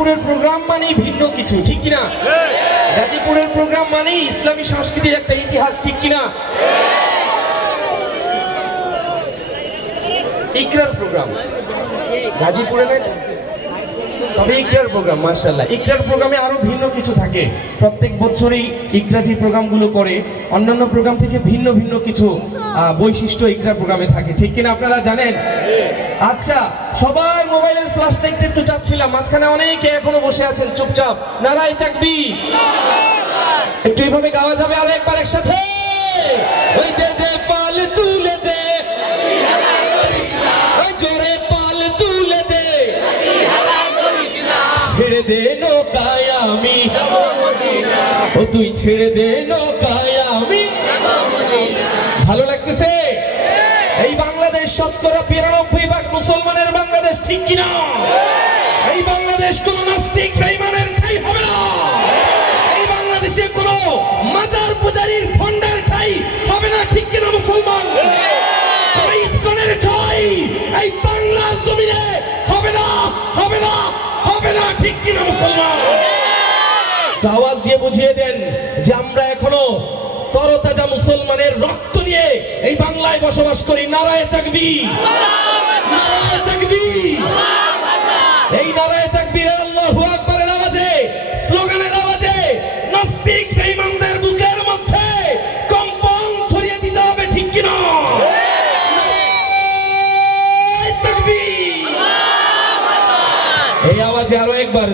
গাজীপুরের প্রোগ্রাম মানেই ভিন্ন কিছু ঠিক কিনা? গাজীপুরের প্রোগ্রাম মানেই ইসলামী সংস্কৃতির একটা ইতিহাস ঠিক কিনা? ইকরার প্রোগ্রাম। গাজীপুরে না? তবে ইকরার প্রোগ্রাম মার্শাল্লাহ ইকরার প্রোগ্রামে আরও ভিন্ন কিছু থাকে। প্রত্যেক বছরই ইকরা যে প্রোগ্রামগুলো করে। অন্যান্য প্রোগ্রাম থেকে ভিন্ন ভিন্ন কিছু বৈশিষ্ট্য ইকরার প্রোগ্রামে থাকে। ঠিক কিনা আপনারা জানেন? আচ্ছা সবার মোবাইলের ফ্ল্যাশ লাইটটা একটু চাচ্ছিলাম। মাঝখানে অনেকে এখনও বসে আছেন। চুপচাপ। নারাই থাকবি একটু এইভাবে গাওয়া যাবে আরও একবার একসাথে। ওই দে দে পাল তুলে দে। ওই জোরে পাল তুলে দে ছেড়ে দে নৌকায় আমি। ও তুই ছেড়ে দে নৌকায় আমি। ভালো লাগতেছে? এই বাংলাদেশ শতকরা বিরানব্বই ভাগ মুসলমানের বাংলাদেশ ঠিক কিনা? কিনা মুসলমান? আওয়াজ দিয়ে বুঝিয়ে দেন যে আমরা এখনও তরতাজা মুসলমানের রক্ত নিয়ে এই বাংলায় বসবাস করি, নারায় থাকবি নারায় থাকবি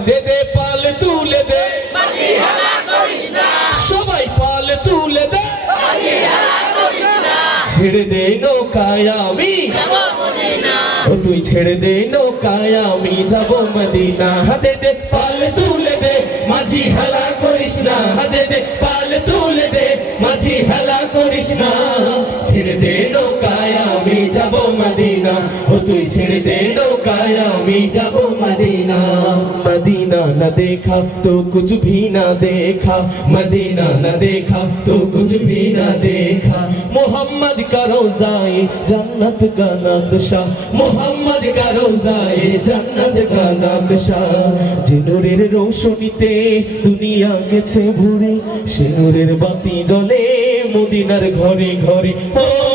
দে দে পাল তুলে দে। সবাই পাল তুলে দে। ছেড়ে দে নৌকায় আমি। ও তুই ছেড়ে দে নৌকায় আমি। যাব মদিনা। হাতে দে পাল তুলে দে। মাঝি হেলা তুই ছেড়ে দে নৌকায় আমি যাব মদিনা मदीना न देखा तो कुछ भी न देखा मदीना न देखा तो कुछ भी न देखा मोहम्मद का रोजाए जन्नत का नक्शा मोहम्मद का रोजाए जन्नत का नक्शा যে নূরের রৌশনীতে দুনিয়া গেছে ভরে সে নূরের বাতি জ্বলে মদিনার ঘরে ঘরে ও, ও, ও, ও, ও,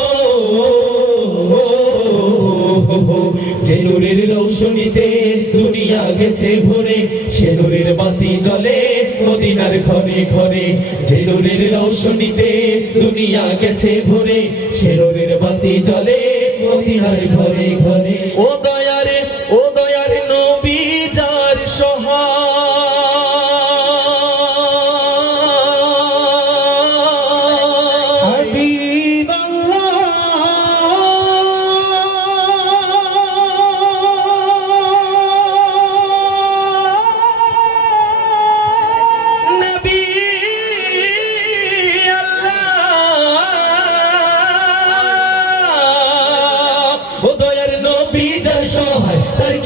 যে নূরের রৌশনীতে দুনিয়া গেছে ভরে, সে নূরের বাতি জ্বলে মদিনার ঘরে ঘরে। যে নূরের রৌশনীতে দুনিয়া গেছে ভরে, সে নূরের বাতি জ্বলে মদিনার ঘরে ঘরে। ও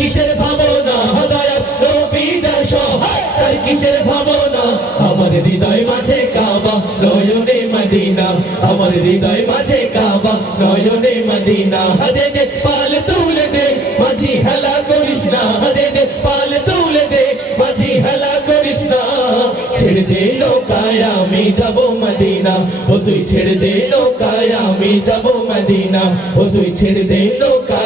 কিসের ভাবনা? ও দয়ার নবী যার সহায়, তার কিসের ভাবনা? আমার হৃদয় মাঝে কাবা, নয়নে মদিনা। আমার হৃদয় মাঝে কাবা, নয়নে মদিনা। হাদে দে পাল তুলে দে, মাঝি হেলা করিস না। হাদে দে পাল তুলে দে, মাঝি হেলা করিস না। ছেড়ে দে নৌকায় আমি যাব মদিনা। ও তুই ছেড়ে দে নৌকায় আমি যাব মদিনা। ও তুই ছেড়ে দে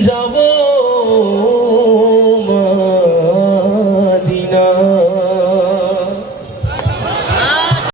যাব।